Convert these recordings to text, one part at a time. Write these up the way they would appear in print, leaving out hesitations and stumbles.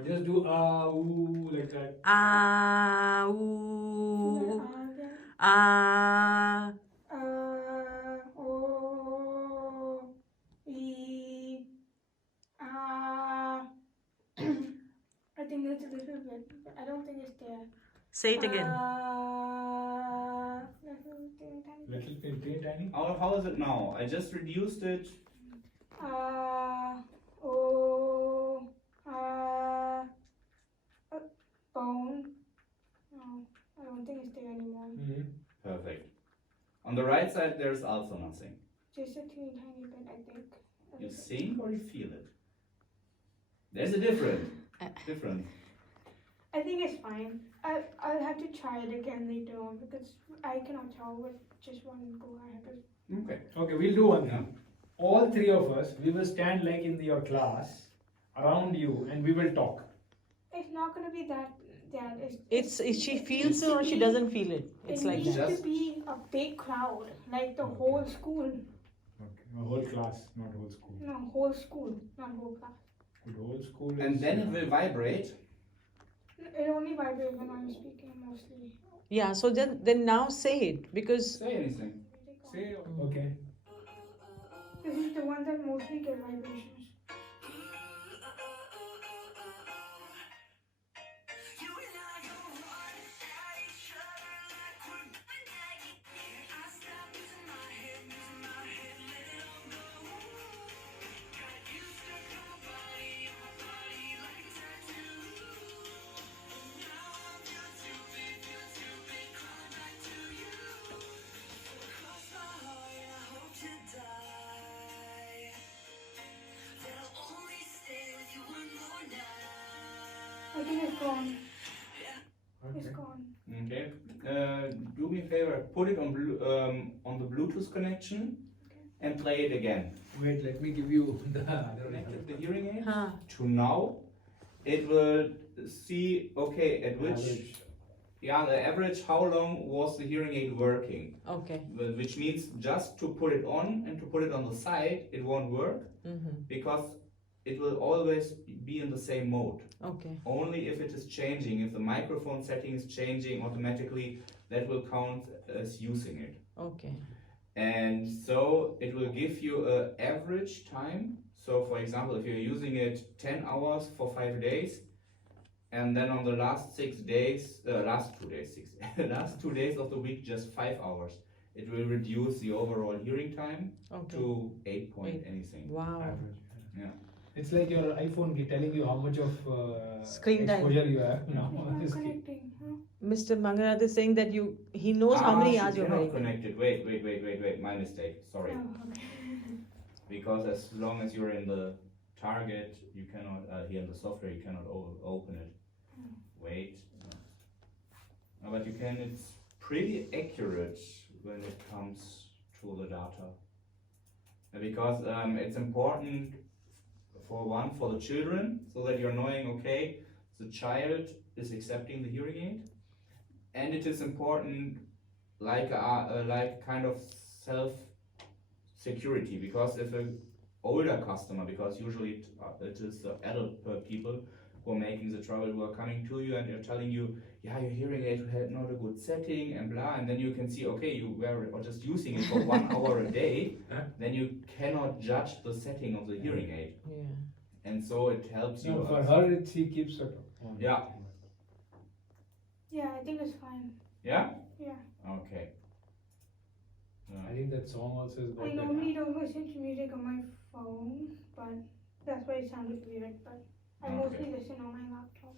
Or just do ooh like that. Ooh. Again. O, E, I think it's a little bit, but I don't think it's there. Say it again. Little tiny. How is it now? I just reduced it. O, bone. No, I don't think it's there anymore. Perfect. On the right side, there's also nothing. Just a teeny tiny bit, I think. You think or you feel it? There's a difference. I think it's fine. I'll have to try it again later on because I cannot tell with just one go. I have to. Okay. Okay, we'll do one thing. All three of us, we will stand like in your class around you and we will talk. It's not gonna be that. She feels it or she doesn't feel it. It's It like needs that. to be a big crowd, like the whole school. Okay. A whole class, not whole school. No, whole school, not whole class. Good whole school. And then it will vibrate. It only vibrates when I'm speaking mostly. Yeah, so then now say it because Say anything. Say okay. This is the one that mostly get vibrations. I think it's gone. It's gone. Okay. Do me a favor. Put it on the Bluetooth connection and play it again. Wait, let me give you the other Connected the hearing aid huh. to now. It will see at which average. the average. How long was the hearing aid working? Okay. Which means just to put it on and to put it on the side, it won't work because it will always be in the same mode. Okay. Only if it is changing, if the microphone setting is changing automatically, that will count as using it. Okay. And so it will give you an average time. So for example, if you're using it 10 hours for 5 days, and then on the last 6 days, last 2 days, last 2 days of the week, just 5 hours, it will reduce the overall hearing time to 8 point anything. Wow. Average. Yeah. It's like your iPhone telling you how much of Screen time exposure you have now. It's not connecting. Huh? Mr. Manganath is saying that he knows how many hours you're not wearing. connected. Wait. My mistake. Sorry. Oh, okay. Because as long as you're in the target, you cannot, here in the software, you cannot open it. Wait. But you can, it's pretty accurate when it comes to the data. Because it's important for the children, so that you're knowing, okay, the child is accepting the hearing aid. And it is important like kind of self-security, because if an older customer, because usually it is the adult people who are making the trouble, who are coming to you and they're telling you, yeah, your hearing aid had not a good setting and blah, and then you can see, okay, you wear it or just using it for 1 hour a day, then you cannot judge the setting of the hearing aid. Yeah. And so it helps you. No, for her, she keeps it on. Yeah. Yeah, I think it's fine. Yeah? Yeah. Okay. I think that song also is I about normally don't listen to music on my phone, but that's why it sounded weird. But I mostly listen on my laptop.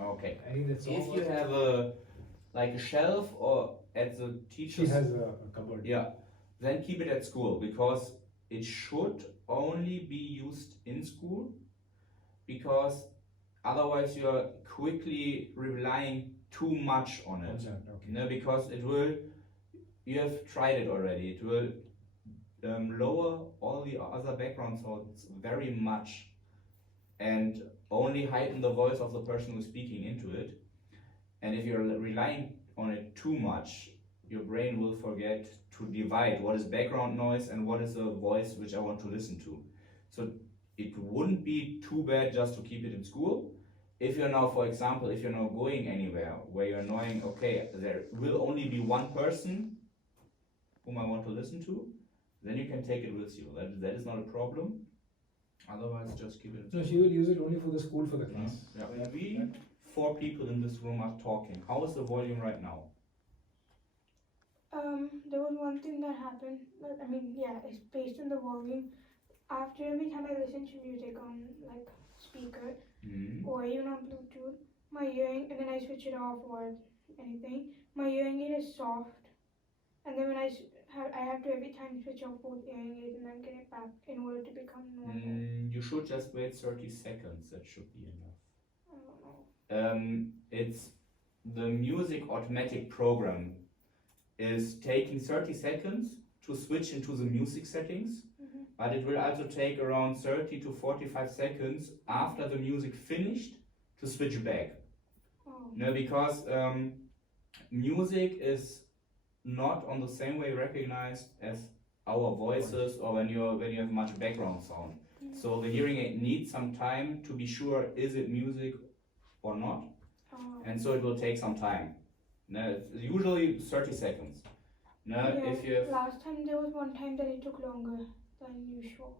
Okay. I think that song If you also- have a shelf or at the teacher's, She has a cupboard. yeah, then keep it at school, because it should only be used in school, because otherwise you are quickly relying too much on it. Okay. Because it will, you have tried it already, it will lower all the other background sounds very much and only heighten the voice of the person who's speaking into it. And if you're relying on it too much, your brain will forget to divide what is background noise and what is the voice which I want to listen to. So it wouldn't be too bad just to keep it in school. if you're now, for example, if you're now going anywhere where you're knowing, okay, there will only be one person whom I want to listen to, then you can take it with you. That is not a problem. Otherwise, just keep it. No, she will use it only for the school, for the class. Yeah. When we 4 people in this room are talking, how is the volume right now? There was one thing that happened. I mean, yeah, it's based on the volume. After every time I listen to music on like speaker or even on Bluetooth, my hearing, and then I switch it off or anything, my hearing aid is soft. And then when I have to every time switch off both hearing aids and then get it back in order to become normal. You should just wait 30 seconds. That should be enough. I don't know. It's the music automatic program is taking 30 seconds to switch into the music settings, but it will also take around 30 to 45 seconds after the music finished to switch back. Oh. No, because music is not on the same way recognized as our voices or when you have much background sound. So the hearing aid needs some time to be sure is it music or not, and so it will take some time. No, it's usually 30 seconds. No, Yeah, if you have, last time there was one time that it took longer than usual.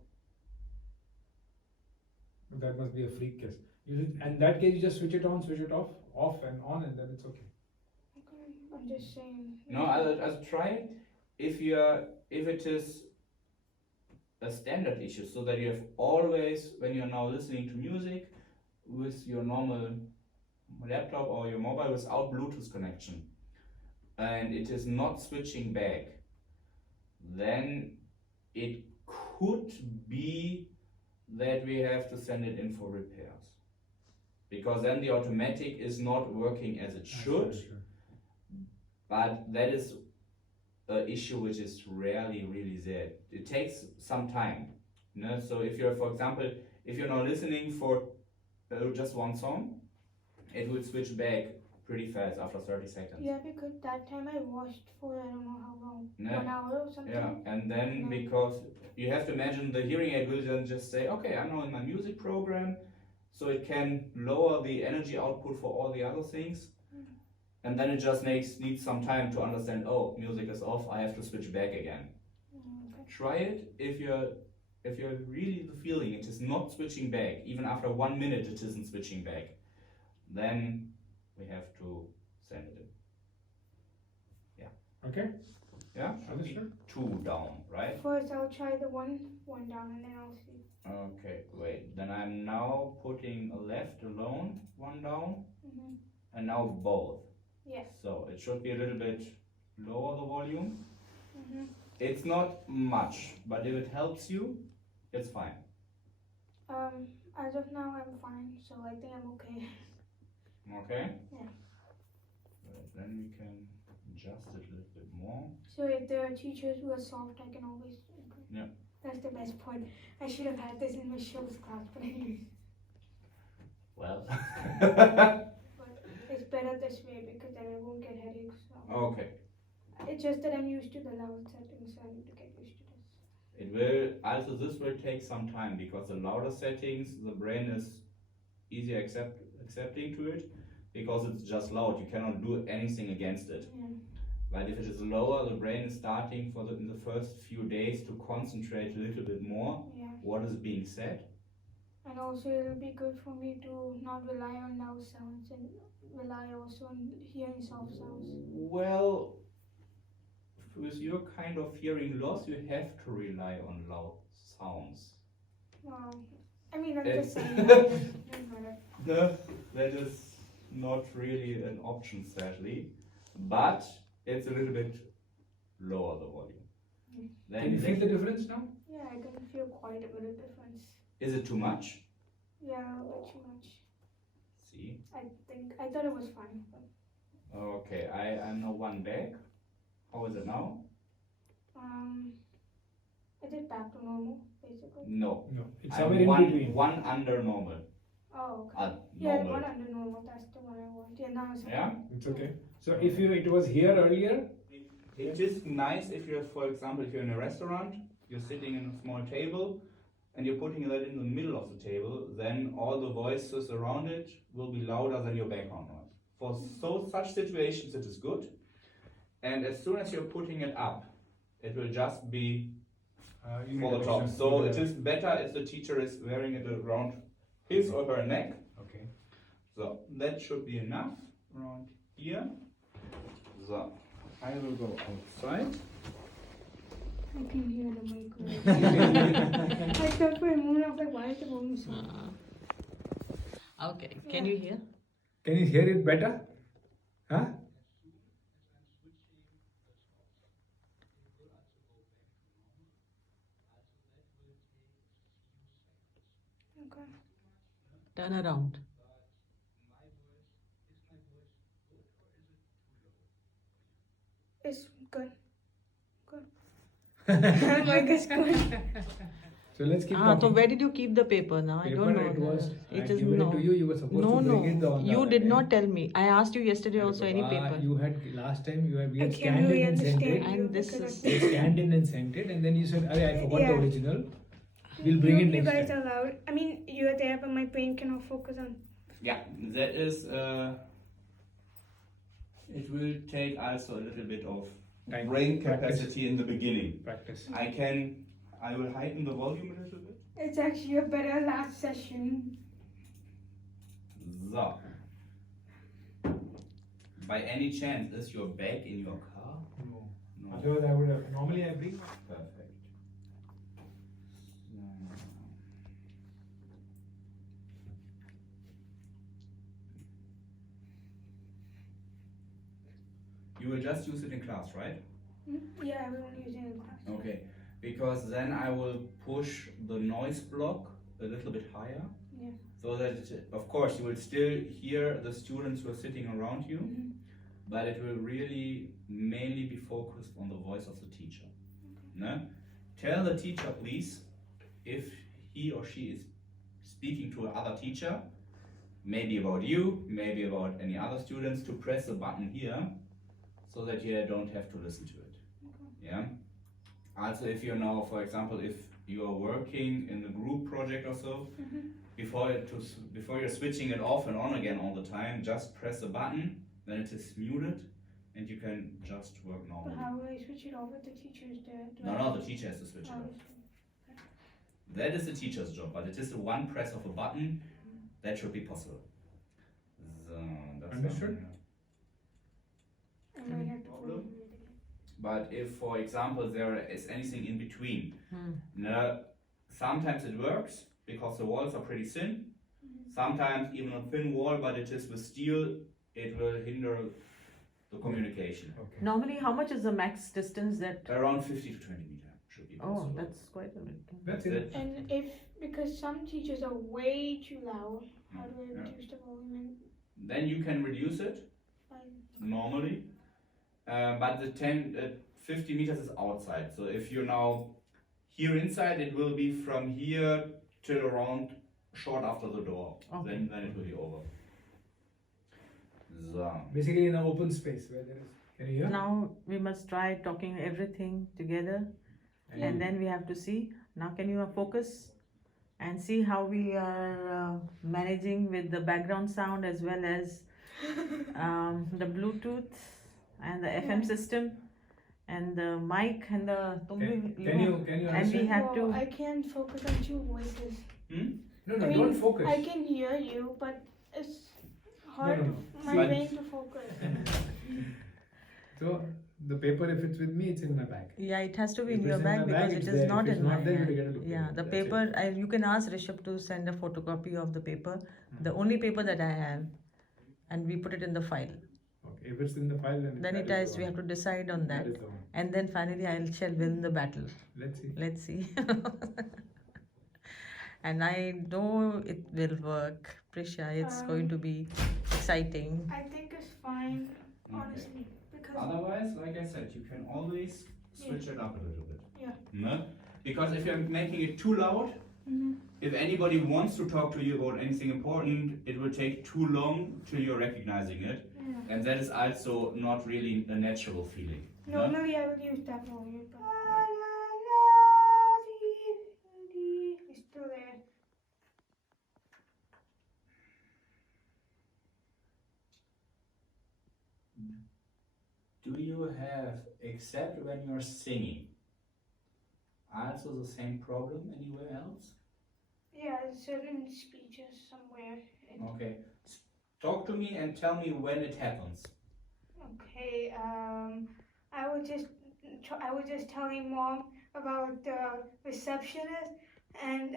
That must be a freak case. In that case, you just switch it on, switch it off and on, and then it's okay. Okay, I'm just saying. no, I'll try it if it is a standard issue, so that you have always, when you're now listening to music with your normal laptop or your mobile without Bluetooth connection, and it is not switching back, then it could be that we have to send it in for repairs, because then the automatic is not working as it should. But that is an issue which is rarely really there. It takes some time. No? So if you're, for example, if you're now listening for just one song, it will switch back pretty fast after 30 seconds. Yeah, because that time I watched for I don't know how long, Yeah. 1 hour or something. Yeah, and then No. because you have to imagine the hearing aid will then just say, okay, I'm now in my music program, so it can lower the energy output for all the other things. And then it just needs some time to understand, oh, music is off, I have to switch back again. Okay. Try it if you're really feeling it is not switching back, even after 1 minute it isn't switching back, then we have to send it in. Okay? Yeah? Should be Understood. 2 down, right? First I'll try the one down and then I'll see. Okay, wait. Then I'm now putting a left alone, 1 down, and now both. Yes. So it should be a little bit lower the volume. It's not much, but if it helps you, it's fine. As of now I'm fine, so I think I'm okay. Okay? Yeah. Then we can adjust it a little bit more. So if there are teachers who are soft, I can always improve. Yeah. That's the best part. I should have had this in my shows class, but anyways. Well. But it's better this way because then I won't get headaches. So. Okay. It's just that I'm used to the loud settings, so I need to get used to this. It will, also this will take some time because the louder settings, the brain is easier accepting to it because it's just loud. You cannot do anything against it. Yeah. But if it is lower, the brain is starting in the first few days to concentrate a little bit more Yeah. what is being said. And also it'll be good for me to not rely on loud sounds and rely also on hearing soft sounds. Well, with your kind of hearing loss, you have to rely on loud sounds. Well, I mean, I'm It's- just saying. Doesn't matter. No, that is not really an option, sadly. But it's a little bit lower the volume. Can you feel the difference now? Yeah, I can feel quite a bit of difference. Is it too much? Yeah, a bit too much. See. I thought it was fine. But, Okay, I'm now 1 back. How is it now? is it back to normal, basically? No. No. It's I'm somewhere in one, between. one under normal. Oh, okay. Yeah, Normal. one under normal, that's the one I want. Yeah, now it's Yeah? It's okay. So if it was here earlier, It is nice if you're, for example, if you're in a restaurant, you're sitting in a small table, and you're putting that in the middle of the table, then all the voices around it will be louder than your background noise. For such situations, it is good. And as soon as you're putting it up, it will just be for the top. So it is better if the teacher is wearing it around his or her neck. Okay. So that should be enough around here. So I will go outside. I can hear the microphone. I thought for a moment, I was like, why is the volume so loud? Okay, can you hear? Can you hear it better? Huh? Okay. Turn around. It's good. Good. Like it's good. So let's keep So talking. where did you keep the paper now? I don't know. It was. It I is given no. it to you. You were supposed No, to bring it no. on You the did day. not tell me. I asked you yesterday also any paper. You had last time. We I had can't scanned really in and sent understand it. you And this because is- We scanned in and sent it, and then you said, "Arey, I forgot the Yeah. original. We'll bring it you next guys time." are loud. I mean, you're there, but my brain cannot focus on. Yeah, that is. It will take also a little bit of Time. brain Practice. capacity in the beginning. Practice. I will heighten the volume a little bit. It's actually a better last session. So. By any chance, is your bag in your car? No. No. Otherwise, I would have. Normally, I bring. Perfect. You will just use it in class, right? Yeah, we won't use it in class. Okay. Because then I will push the noise block a little bit higher. Yeah. So that, of course, you will still hear the students who are sitting around you, but it will really mainly be focused on the voice of the teacher. No? Tell the teacher, please, if he or she is speaking to another teacher, maybe about you, maybe about any other students, to press the button here so that you don't have to listen to it. Yeah. Also, if you're now, for example, if you are working in a group project or so, before you're switching it off and on again all the time, just press the button, then it is muted, and you can just work But normally. how will I switch it off if the teacher is there? No, the teacher has to switch it off. That is the teacher's job, but it is the one press of a button that should be possible. So, that's Understood. I might have to Problem? volume it again. But if, for example, there is anything in between, no, sometimes it works because the walls are pretty thin. Sometimes even a thin wall, but it is with steel, it will hinder the communication. Okay. Normally, how much is the max distance that? Around 50 to 20 meter should be Oh, possible. that's quite a bit. That's it. And because some teachers are way too loud, how do I reduce the volume? Then you can reduce it normally, but the 50 meters is outside. So if you're now here inside, it will be from here till around short after the door. Okay. Then it will be over. So. Basically, in an open space where there is. Can you hear? Now we must try talking everything together, and then we have to see. Now, can you focus and see how we are managing with the background sound as well as the Bluetooth and the FM system and the mic and the. Can you And we understand? have to. I can't focus on two voices. No, I mean, don't focus. I can hear you, but it's hard No. for my But- brain to focus. So the paper, if it's with me, it's in my bag. Yeah, it has to be If in it's your in bag the because bag, it it's is there. not If it's in not my there, you hand. gotta look at Yeah, it. the That's it. paper. You can ask Rishabh to send a photocopy of the paper, the only paper that I have, and we put it in the file. Okay, if it's in the file, then Then that it is has. the We one. have to decide on that, That is the one. and then finally I shall win the battle. Let's see. Let's see. And I know it will work, Prisha. It's going to be exciting. I think it's fine, honestly, because Otherwise, like I said, you can always switch it up a little bit. Yeah. No? Because if you're making it too loud, if anybody wants to talk to you about anything important, it will take too long till you're recognizing it. yeah. And that is also not really a natural feeling. No? Normally I would use that volume, but it's Do you have, except when you're singing, also the same problem anywhere else? Yeah, certain speeches somewhere. Okay. Talk to me and tell me when it happens. Okay, I was just telling mom about the receptionist, and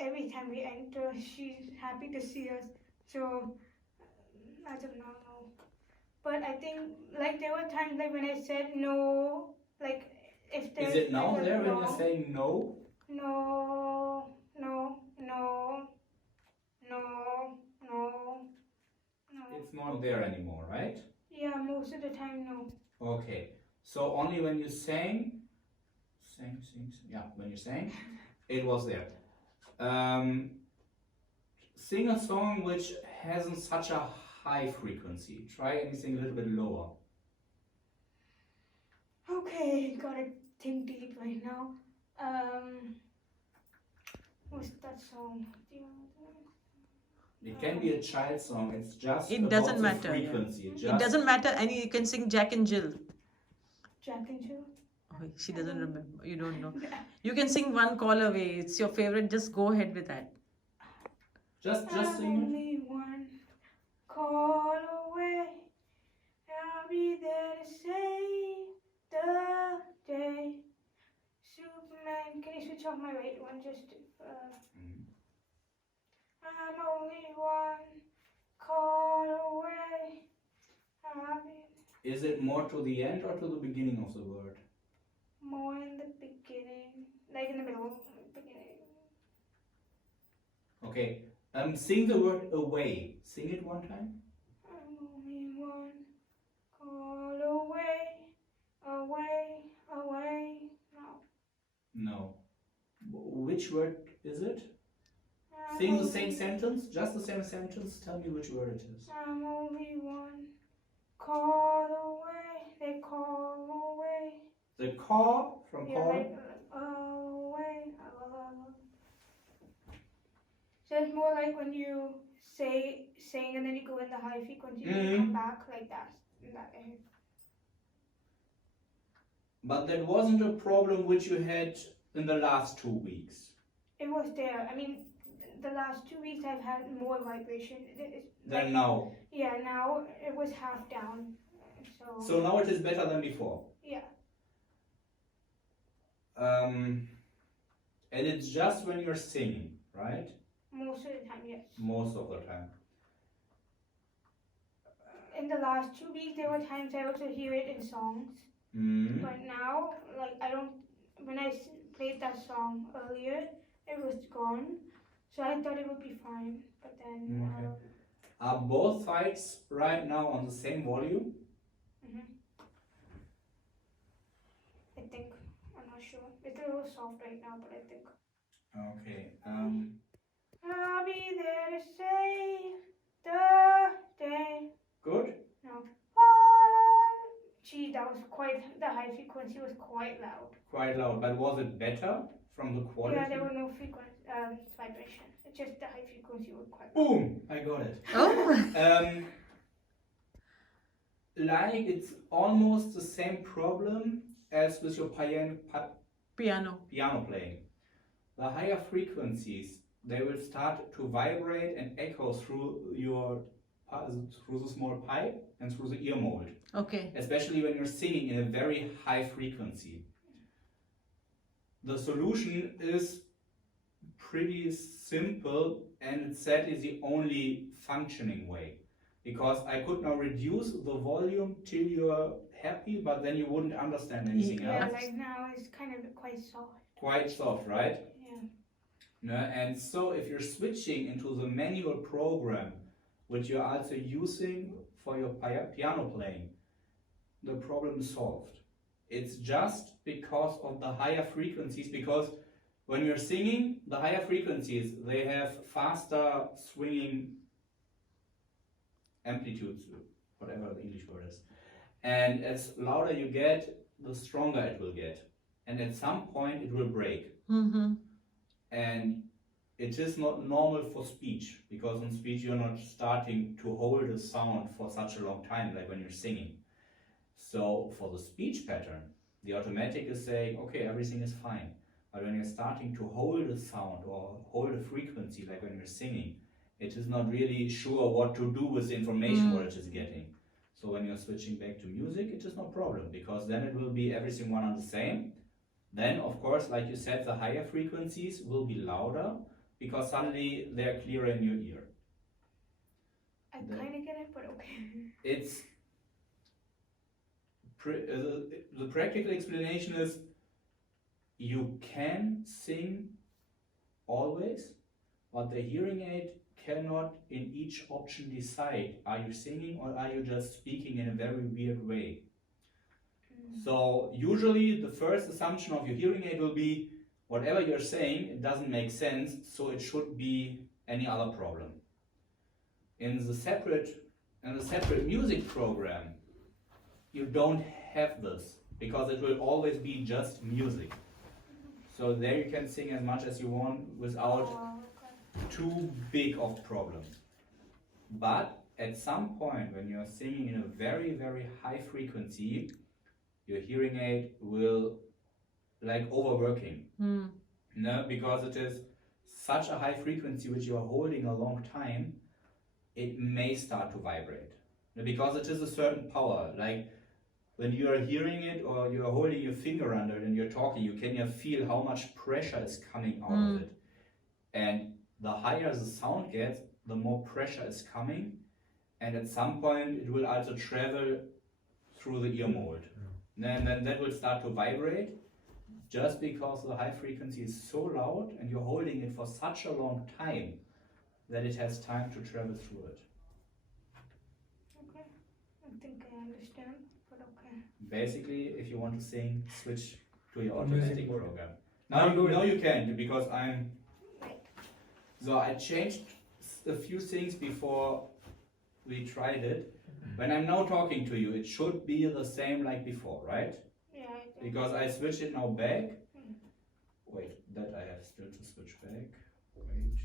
every time we enter, she's happy to see us. So I don't know, but I think like there were times like when I said no, like if there's Is it now like a there when long, you're saying no? no, no, no, no, no, no. It's not there anymore, right? Yeah, most of the time no. Okay. So only when you sang, yeah, when you sang, it was there. Sing a song which hasn't such a high frequency. Try anything a little bit lower. Okay, gotta think deep right now. What's that song? It can be a child song. It's just It about doesn't the matter, yeah. frequency. It doesn't matter, and you can sing Jack and Jill. Jack and Jill? Oh, she doesn't remember. You don't know. You can sing One Call Away. It's your favorite. Just go ahead with that. Just I'm sing it. only one call away. I'll be there to save the day. Superman, can you switch off my right one just I'm only one call away. I'll be Is it more to the end or to the beginning of the word? more in the beginning, like in the middle, beginning. Okay. Sing the word away. Sing it one time. I'm only one call away, away, away. No. No. Which word is it? I'm Sing the only- same sentence. Just the same sentence. Tell me which word it is. I'm only one call away. They call away. The call from Yeah, call. like away. So it's more like when you sing and then you go in the high frequency and you come back like that. But that wasn't a problem which you had in the last 2 weeks. It was there. I mean, the last 2 weeks I've had more vibration. Than now. Yeah, now it was half down. So now it is better than before. Yeah. And it's just when you're singing, right? Most of the time, yes. Most of the time. In the last 2 weeks, there were times I also hear it in songs. Mm. But now, like, I don't. When I played that song earlier, it was gone. So I thought it would be fine. But then. Okay. Are both sides right now on the same volume? I think. I'm not sure. It's a little soft right now, but I think. Okay. I'll be there to save the day. Good. No. Gee, that was quite. The high frequency was quite loud. Quite loud. But was it better from the quality? Yeah, there were no vibration. It's just the high frequency was quite loud. Boom! I got it. Oh. Like it's almost the same problem as with your Piano. piano playing. The higher frequencies, they will start to vibrate and echo through through the small pipe and through the ear mold. Okay. Especially when you're singing in a very high frequency. The solution is pretty simple, and it's sadly the only functioning way. Because I could now reduce the volume till you're happy, but then you wouldn't understand anything Yeah, else. like now it's kind of quite soft. Quite soft, right? Yeah. No, and so if you're switching into the manual program, which you're also using for your piano playing, the problem is solved. It's just because of the higher frequencies, because when you're singing, the higher frequencies, they have faster swinging amplitudes, whatever the English word is. And as louder you get, the stronger it will get. And at some point it will break. Mm-hmm. And it is not normal for speech, because in speech you're not starting to hold a sound for such a long time like when you're singing. So for the speech pattern, the automatic is saying, okay, everything is fine. But when you're starting to hold a sound or hold a frequency like when you're singing, it is not really sure what to do with the information what it is getting. So when you're switching back to music, it is no problem, because then it will be everything one and the same. Then, of course, like you said, the higher frequencies will be louder, because suddenly they're clearer in your ear. I kind of get it, but okay. It's the practical explanation is you can sing always, but the hearing aid cannot in each option decide, are you singing or are you just speaking in a very weird way? So usually the first assumption of your hearing aid will be, whatever you're saying, it doesn't make sense, so it should be any other problem. In the separate music program, you don't have this, because it will always be just music. So there you can sing as much as you want without too big of problems. But at some point when you're singing in a very, very high frequency, your hearing aid will like overworking. No, because it is such a high frequency which you are holding a long time, it may start to vibrate. Because it is a certain power. Like when you are hearing it or you are holding your finger under it and you're talking, you can feel how much pressure is coming out of it. And the higher the sound gets, the more pressure is coming. And at some point it will also travel through the ear mold. And then that will start to vibrate, just because the high frequency is so loud and you're holding it for such a long time that it has time to travel through it. Okay, I think I understand, but okay. Basically, if you want to sing, switch to your Music automatic mode. program. Now do it. Now you can, because I'm... Right. So I changed a few things before we tried it. When I'm now talking to you, it should be the same like before, right? Yeah, I think. Because I switch it now back. Wait, that I have still to switch back. Wait.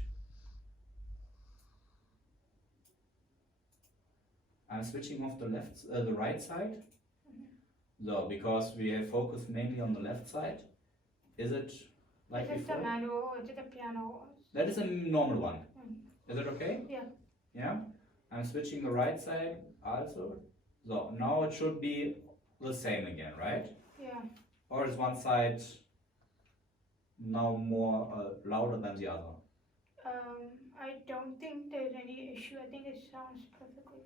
I'm switching off the right side. So, because we have focused mainly on the left side. Is it like Is it before? a manual or is it a piano? That is a normal one. Is it okay? Yeah. Yeah? I'm switching the right side also. So now it should be the same again, right? Yeah. Or is one side now more louder than the other? I don't think there's any issue. I think it sounds perfectly